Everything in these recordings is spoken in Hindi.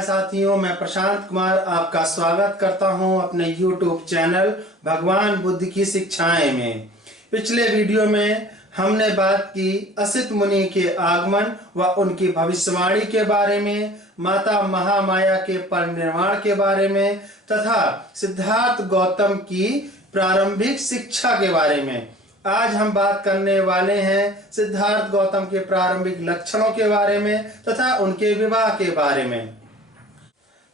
हाय साथियों, मैं प्रशांत कुमार आपका स्वागत करता हूं अपने YouTube चैनल भगवान बुद्ध की शिक्षाएं में। पिछले वीडियो में हमने बात की असित मुनि के आगमन व उनकी भविष्यवाणी के बारे में, माता महामाया के परिनिर्वाण के बारे में तथा सिद्धार्थ गौतम की प्रारंभिक शिक्षा के बारे में। आज हम बात करने वाले हैं सिद्धार्थ गौतम के प्रारंभिक लक्षणों के बारे में तथा उनके विवाह के बारे में।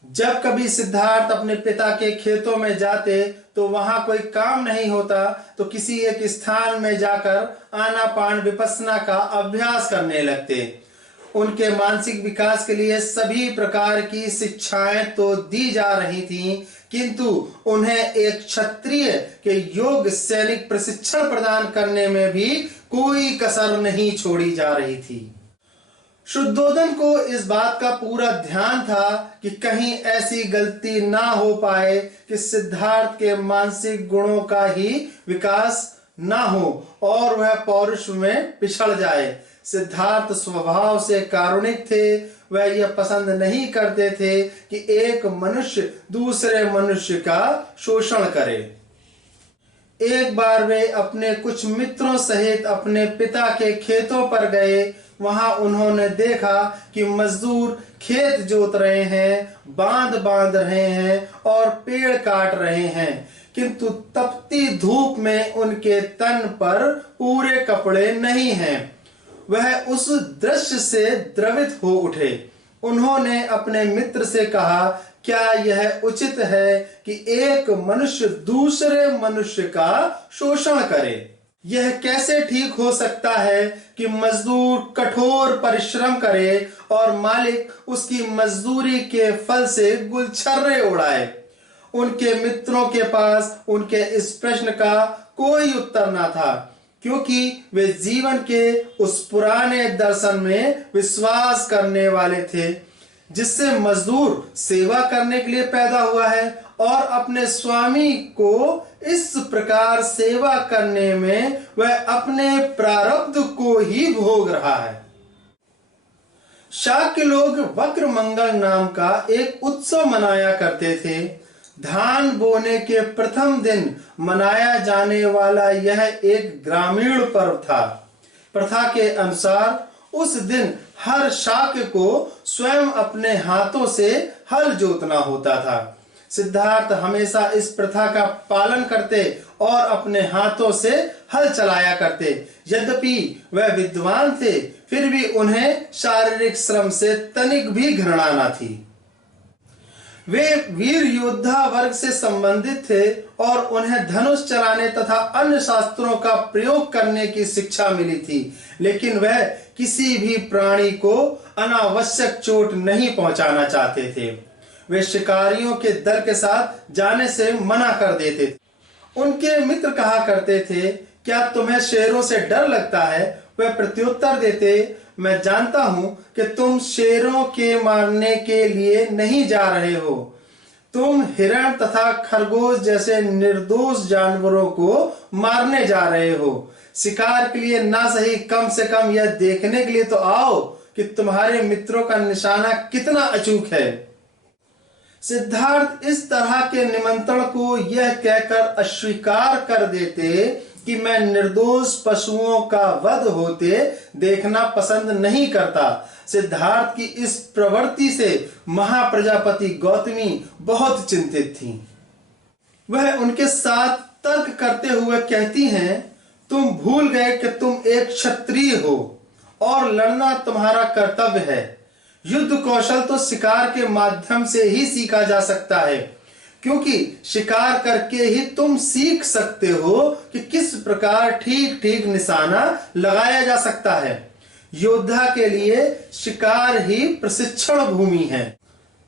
जब कभी सिद्धार्थ अपने पिता के खेतों में जाते तो वहां कोई काम नहीं होता तो किसी एक स्थान में जाकर आनापान विपस्सना का अभ्यास करने लगते। उनके मानसिक विकास के लिए सभी प्रकार की शिक्षाएं तो दी जा रही थीं, किंतु उन्हें एक क्षत्रिय के योग्य सैनिक प्रशिक्षण प्रदान करने में भी कोई कसर नहीं छोड़ी जा रही थी। शुद्धोधन को इस बात का पूरा ध्यान था कि कहीं ऐसी गलती ना हो पाए कि सिद्धार्थ के मानसिक गुणों का ही विकास ना हो और वह पौरुष में पिछड़ जाए। सिद्धार्थ स्वभाव से कारुणिक थे। वह यह पसंद नहीं करते थे कि एक मनुष्य दूसरे मनुष्य का शोषण करे। एक बार वे अपने कुछ मित्रों सहित अपने पिता के खेतों पर गए। वहां उन्होंने देखा कि मजदूर खेत जोत रहे हैं, बांध बांध रहे हैं और पेड़ काट रहे हैं, किंतु तपती धूप में उनके तन पर पूरे कपड़े नहीं हैं। वह उस दृश्य से द्रवित हो उठे। उन्होंने अपने मित्र से कहा, क्या यह उचित है कि एक मनुष्य दूसरे मनुष्य का शोषण करे? यह कैसे ठीक हो सकता है कि मजदूर कठोर परिश्रम करे और मालिक उसकी मजदूरी के फल से गुलछर्रे उड़ाए? उनके मित्रों के पास उनके इस प्रश्न का कोई उत्तर न था, क्योंकि वे जीवन के उस पुराने दर्शन में विश्वास करने वाले थे जिससे मजदूर सेवा करने के लिए पैदा हुआ है और अपने स्वामी को इस प्रकार सेवा करने में वह अपने प्रारब्ध को ही भोग रहा है। शाक्य लोग वक्र मंगल नाम का एक उत्सव मनाया करते थे। धान बोने के प्रथम दिन मनाया जाने वाला यह एक ग्रामीण पर्व था। प्रथा के अनुसार उस दिन हर शाक्य को स्वयं अपने हाथों से हल जोतना होता था। सिद्धार्थ हमेशा इस प्रथा का पालन करते और अपने हाथों से हल चलाया करते। यद्यपि वह विद्वान थे, फिर भी उन्हें शारीरिक श्रम से तनिक भी घृणा न थी। वे वीर योद्धा वर्ग से संबंधित थे और उन्हें धनुष चलाने तथा अन्य शास्त्रों का प्रयोग करने की शिक्षा मिली थी, लेकिन वह किसी भी प्राणी को अनावश्यक चोट नहीं पहुंचाना चाहते थे। वे शिकारियों के दल के साथ जाने से मना कर देते थे। उनके मित्र कहा करते थे, क्या तुम्हें शेरों से डर लगता है? वह प्रत्युत्तर देते, मैं जानता हूं कि तुम शेरों के मारने के लिए नहीं जा रहे हो। तुम हिरण तथा खरगोश जैसे निर्दोष जानवरों को मारने जा रहे हो। शिकार के लिए ना सही, कम से कम यह देखने के लिए तो आओ कि तुम्हारे मित्रों का निशाना कितना अचूक है। सिद्धार्थ इस तरह के निमंत्रण को यह कहकर अस्वीकार कर देते कि मैं निर्दोष पशुओं का वध होते देखना पसंद नहीं करता। सिद्धार्थ की इस प्रवृत्ति से महाप्रजापति गौतमी बहुत चिंतित थी। वह उनके साथ तर्क करते हुए कहती हैं, तुम भूल गए कि तुम एक क्षत्रिय हो और लड़ना तुम्हारा कर्तव्य है। युद्ध कौशल तो शिकार के माध्यम से ही सीखा जा सकता है, क्योंकि शिकार करके ही तुम सीख सकते हो कि किस प्रकार ठीक ठीक निशाना लगाया जा सकता है। योद्धा के लिए शिकार ही प्रशिक्षण भूमि है।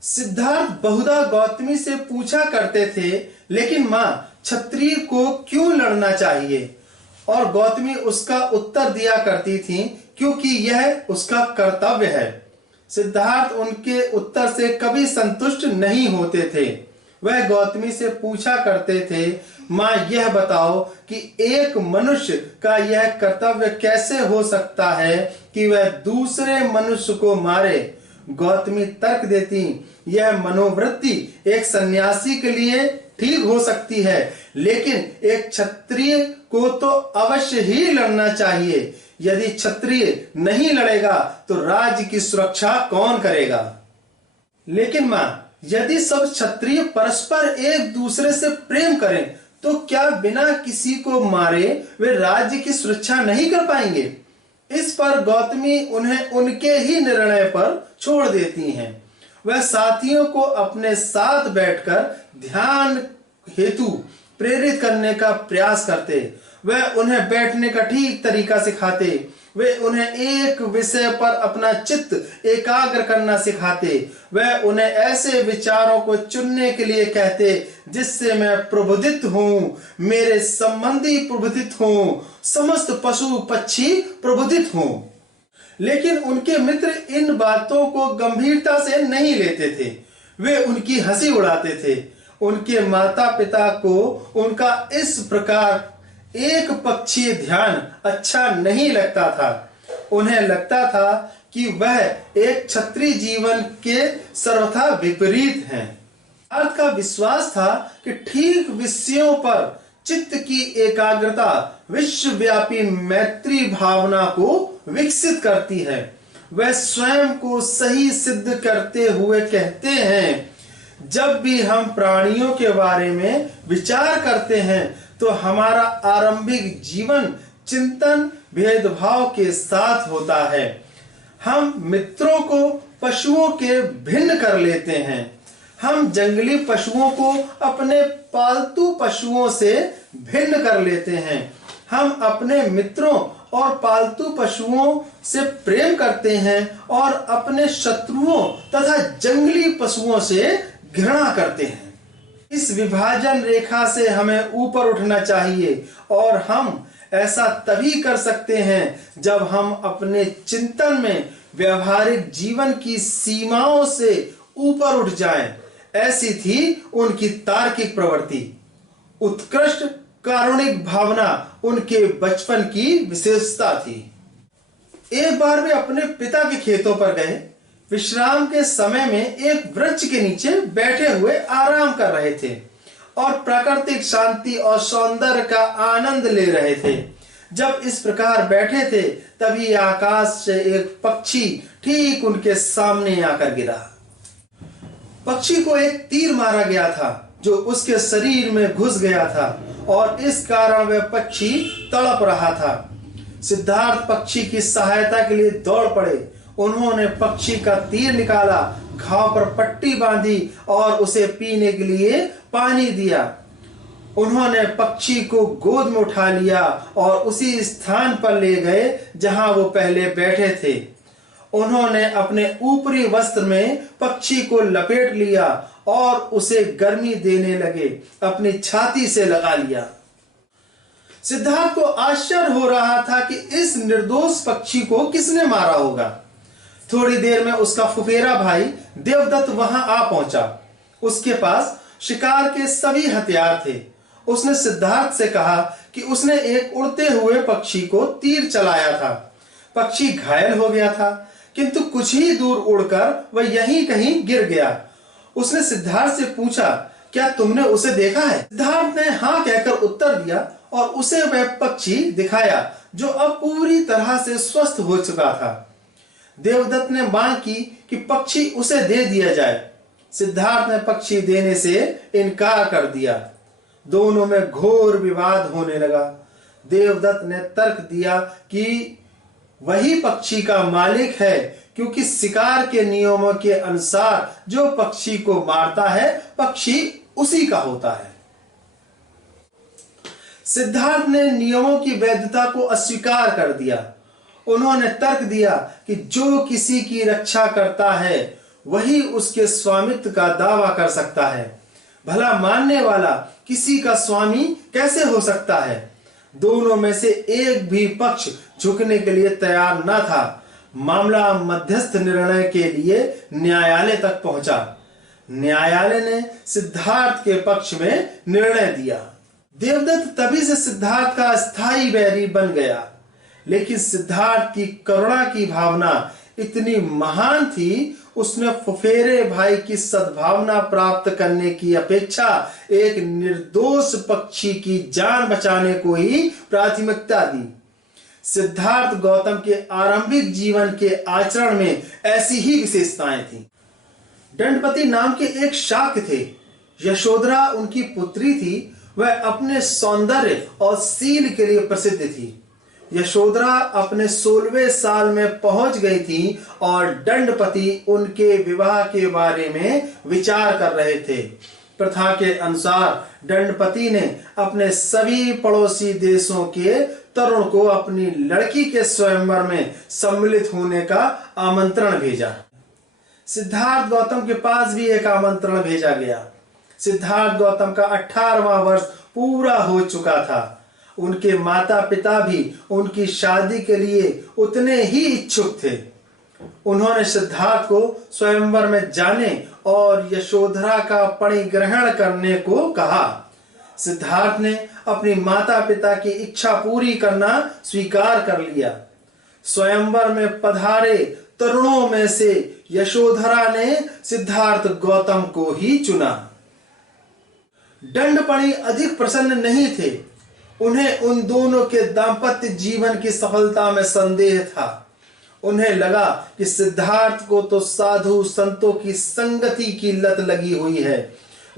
सिद्धार्थ बहुधा गौतमी से पूछा करते थे, लेकिन मां, क्षत्रिय को क्यों लड़ना चाहिए? और गौतमी उसका उत्तर दिया करती थी, क्योंकि यह उसका कर्तव्य है। सिद्धार्थ उनके उत्तर से कभी संतुष्ट नहीं होते थे। वह गौतमी से पूछा करते थे, मां, यह बताओ कि एक मनुष्य का यह कर्तव्य कैसे हो सकता है कि वह दूसरे मनुष्य को मारे? गौतमी तर्क देती, यह मनोवृत्ति एक सन्यासी के लिए ठीक हो सकती है, लेकिन एक क्षत्रिय को तो अवश्य ही लड़ना चाहिए। यदि क्षत्रिय नहीं लड़ेगा तो राज्य की सुरक्षा कौन करेगा? लेकिन मां, यदि सब क्षत्रिय परस्पर एक दूसरे से प्रेम करें तो क्या बिना किसी को मारे वे राज्य की सुरक्षा नहीं कर पाएंगे? इस पर गौतमी उन्हें उनके ही निर्णय पर छोड़ देती हैं। वह साथियों को अपने साथ बैठकर ध्यान हेतु प्रेरित करने का प्रयास करते। वह उन्हें बैठने का ठीक तरीका सिखाते। वे उन्हें एक विषय पर अपना चित्त एकाग्र करना सिखाते। वह उन्हें ऐसे विचारों को चुनने के लिए कहते जिससे मैं प्रबोधित हूँ, मेरे संबंधी प्रबोधित हूँ, समस्त पशु पक्षी प्रबोधित हूँ। लेकिन उनके मित्र इन बातों को गंभीरता से नहीं लेते थे। वे उनकी हंसी उड़ाते थे। उनके माता पिता को उनका इस प्रकार एक पक्षीय ध्यान अच्छा नहीं लगता था। उन्हें लगता था कि वह एक क्षत्रिय जीवन के सर्वथा विपरीत हैं। अर्थ का विश्वास था कि ठीक विषयों पर चित्त की एकाग्रता विश्वव्यापी मैत्री भावना को विकसित करती है। वह स्वयं को सही सिद्ध करते हुए कहते हैं, जब भी हम प्राणियों के बारे में विचार करते हैं तो हमारा आरंभिक जीवन चिंतन भेदभाव के साथ होता है। हम मित्रों को पशुओं के भिन्न कर लेते हैं। हम जंगली पशुओं को अपने पालतू पशुओं से भिन्न कर लेते हैं। हम अपने मित्रों और पालतू पशुओं से प्रेम करते हैं और अपने शत्रुओं तथा जंगली पशुओं से घृणा करते हैं। इस विभाजन रेखा से हमें ऊपर उठना चाहिए और हम ऐसा तभी कर सकते हैं जब हम अपने चिंतन में व्यवहारिक जीवन की सीमाओं से ऊपर उठ जाएं। ऐसी थी उनकी तार्किक प्रवृत्ति। उत्कृष्ट कारुणिक भावना उनके बचपन की विशेषता थी। एक बार वे अपने पिता के खेतों पर गए। विश्राम के समय में एक वृक्ष के नीचे बैठे हुए आराम कर रहे थे और प्राकृतिक शांति और सौंदर्य का आनंद ले रहे थे। जब इस प्रकार बैठे थे तभी आकाश से एक पक्षी ठीक उनके सामने आकर गिरा। पक्षी को एक तीर मारा गया था जो उसके शरीर में घुस गया था और इस कारण वह पक्षी तड़प रहा था। सिद्धार्थ पक्षी की सहायता के लिए दौड़ पड़े। उन्होंने पक्षी का तीर निकाला, घाव पर पट्टी बांधी और उसे पीने के लिए पानी दिया। उन्होंने पक्षी को गोद में उठा लिया और उसी स्थान पर ले गए जहां वो पहले बैठे थे। उन्होंने अपने ऊपरी वस्त्र में पक्षी को लपेट लिया और उसे गर्मी देने लगे, अपनी छाती से लगा लिया। सिद्धार्थ को आश्चर्य हो रहा था कि इस निर्दोष पक्षी को किसने मारा होगा। थोड़ी देर में उसका फुफेरा भाई देवदत्त वहां आ पहुंचा। उसके पास शिकार के सभी हथियार थे। उसने सिद्धार्थ से कहा कि उसने एक उड़ते हुए पक्षी को तीर चलाया था। पक्षी घायल हो गया था, किंतु कुछ ही दूर उड़कर वह यहीं कहीं गिर गया। उसने सिद्धार्थ से पूछा, क्या तुमने उसे देखा है? सिद्धार्थ ने हाँ कहकर उत्तर दिया और उसे वह पक्षी दिखाया जो अब पूरी तरह से स्वस्थ हो चुका था। देवदत्त ने मांग की कि पक्षी उसे दे दिया जाए। सिद्धार्थ ने पक्षी देने से इनकार कर दिया। दोनों में घोर विवाद होने लगा। देवदत्त ने तर्क दिया कि वही पक्षी का मालिक है, क्योंकि शिकार के नियमों के अनुसार जो पक्षी को मारता है पक्षी उसी का होता है। सिद्धार्थ ने नियमों की वैधता को अस्वीकार कर दिया। उन्होंने तर्क दिया कि जो किसी की रक्षा करता है वही उसके स्वामित्व का दावा कर सकता है। भला मानने वाला किसी का स्वामी कैसे हो सकता है? दोनों में से एक भी पक्ष झुकने के लिए तैयार न था। मामला मध्यस्थ निर्णय के लिए न्यायालय तक पहुंचा। न्यायालय ने सिद्धार्थ के पक्ष में निर्णय दिया। देवदत्त तभी से सिद्धार्थ का स्थायी बैरी बन गया, लेकिन सिद्धार्थ की करुणा की भावना इतनी महान थी, उसने फुफेरे भाई की सद्भावना प्राप्त करने की अपेक्षा एक निर्दोष पक्षी की जान बचाने को ही प्राथमिकता दी। सिद्धार्थ गौतम के आरंभिक जीवन के आचरण में ऐसी ही विशेषताएं थीं। दंडपति नाम के एक शाक्य थे। यशोधरा उनकी पुत्री थी। वह अपने सौंदर्य और शील के लिए प्रसिद्ध थी। यशोधरा अपने 16वें साल में पहुंच गई थी और दंडपति उनके विवाह के बारे में विचार कर रहे थे। प्रथा के अनुसार दंडपति ने अपने सभी पड़ोसी देशों के तरुण को अपनी लड़की के स्वयंवर में सम्मिलित होने का आमंत्रण भेजा। सिद्धार्थ गौतम के पास भी एक आमंत्रण भेजा गया। सिद्धार्थ गौतम का 18वां वर्ष पूरा हो चुका था। उनके माता पिता भी उनकी शादी के लिए उतने ही इच्छुक थे। उन्होंने सिद्धार्थ को स्वयंवर में जाने और यशोधरा का परिग्रहण करने को कहा। सिद्धार्थ ने अपनी माता पिता की इच्छा पूरी करना स्वीकार कर लिया। स्वयंवर में पधारे तरुणों में से यशोधरा ने सिद्धार्थ गौतम को ही चुना। दंडपति अधिक प्रसन्न नहीं थे। उन्हें उन दोनों के दाम्पत्य जीवन की सफलता में संदेह था। उन्हें लगा कि सिद्धार्थ को तो साधु संतों की संगति की लत लगी हुई है।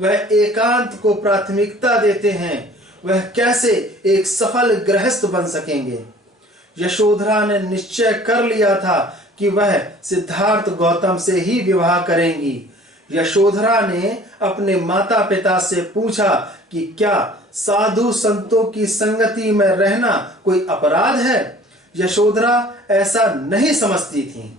वह एकांत को प्राथमिकता देते हैं। वह कैसे एक सफल गृहस्थ बन सकेंगे। यशोधरा ने निश्चय कर लिया था कि वह सिद्धार्थ गौतम से ही विवाह करेंगी। यशोधरा ने अपने माता पिता से पूछा कि क्या साधु संतों की संगति में रहना कोई अपराध है। यशोधरा ऐसा नहीं समझती थी।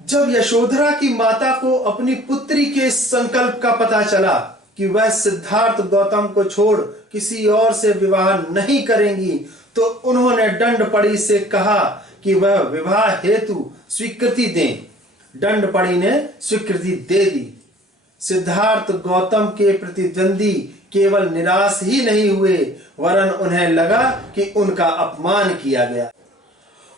जब यशोधरा की माता को अपनी पुत्री के संकल्प का पता चला कि वह सिद्धार्थ गौतम को छोड़ किसी और से विवाह नहीं करेंगी, तो उन्होंने दंडपति से कहा कि वह विवाह हेतु स्वीकृति दें। दंडपति ने स्वीकृति दे दी। सिद्धार्थ गौतम के प्रतिद्वंदी केवल निराश ही नहीं हुए, वरन उन्हें लगा कि उनका अपमान किया गया।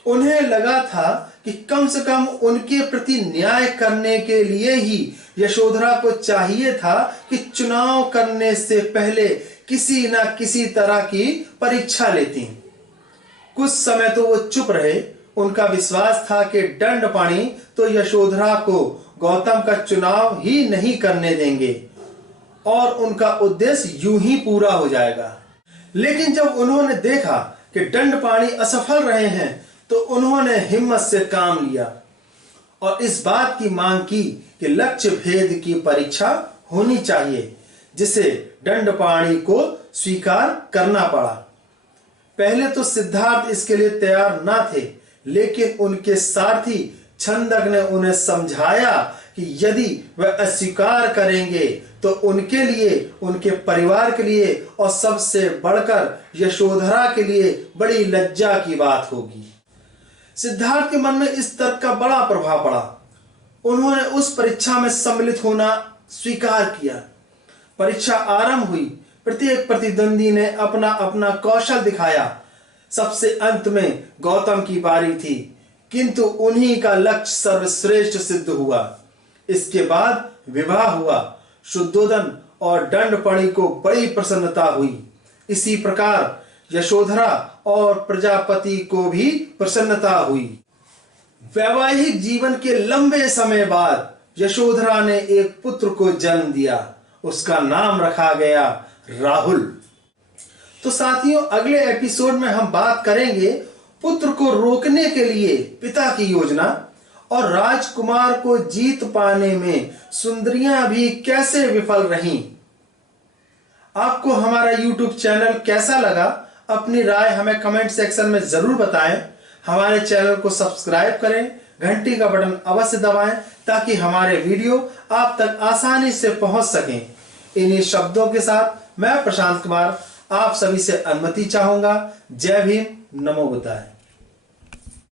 उन्हें लगा था कि कम से कम उनके प्रति न्याय करने के लिए ही यशोधरा को चाहिए था कि चुनाव करने से पहले किसी न किसी तरह की परीक्षा लेती। कुछ समय तो वो चुप रहे। उनका विश्वास था कि दंडपति तो यशोधरा को गौतम का चुनाव ही नहीं करने देंगे और उनका उद्देश्य यूं ही पूरा हो जाएगा। लेकिन जब उन्होंने देखा कि दंडपति असफल रहे हैं, तो उन्होंने हिम्मत से काम लिया और इस बात की मांग की कि लक्ष्य भेद की परीक्षा होनी चाहिए, जिसे दंडपति को स्वीकार करना पड़ा। पहले तो सिद्धार्थ इसके लिए तैयार न थे, लेकिन उनके सारथी छंदक ने उन्हें समझाया कि यदि वह अस्वीकार करेंगे तो उनके लिए, उनके परिवार के लिए और सबसे बढ़कर यशोधरा के लिए बड़ी लज्जा की बात होगी। सिद्धार्थ के मन में इस तर्क का बड़ा प्रभाव पड़ा। उन्होंने उस परीक्षा में सम्मिलित होना स्वीकार किया। परीक्षा आरंभ हुई। प्रत्येक प्रतिद्वंदी ने अपना अपना कौशल दिखाया। सबसे अंत में गौतम की बारी थी, किंतु उन्हीं का लक्ष्य सर्वश्रेष्ठ सिद्ध हुआ। इसके बाद विवाह हुआ। शुद्धोदन और दंडपति को बड़ी प्रसन्नता हुई। इसी प्रकार यशोधरा और प्रजापति को भी प्रसन्नता हुई। वैवाहिक जीवन के लंबे समय बाद यशोधरा ने एक पुत्र को जन्म दिया। उसका नाम रखा गया राहुल। तो साथियों, अगले एपिसोड में हम बात करेंगे पुत्र को रोकने के लिए पिता की योजना और राजकुमार को जीत पाने में सुंदरियां भी कैसे विफल रहीं। आपको हमारा YouTube चैनल कैसा लगा, अपनी राय हमें कमेंट सेक्शन में जरूर बताएं। हमारे चैनल को सब्सक्राइब करें, घंटी का बटन अवश्य दबाएं ताकि हमारे वीडियो आप तक आसानी से पहुंच सकें। इन्हीं शब्दों के साथ मैं प्रशांत कुमार आप सभी से अनुमति चाहूंगा। जय भीम, नमो बुद्धाय।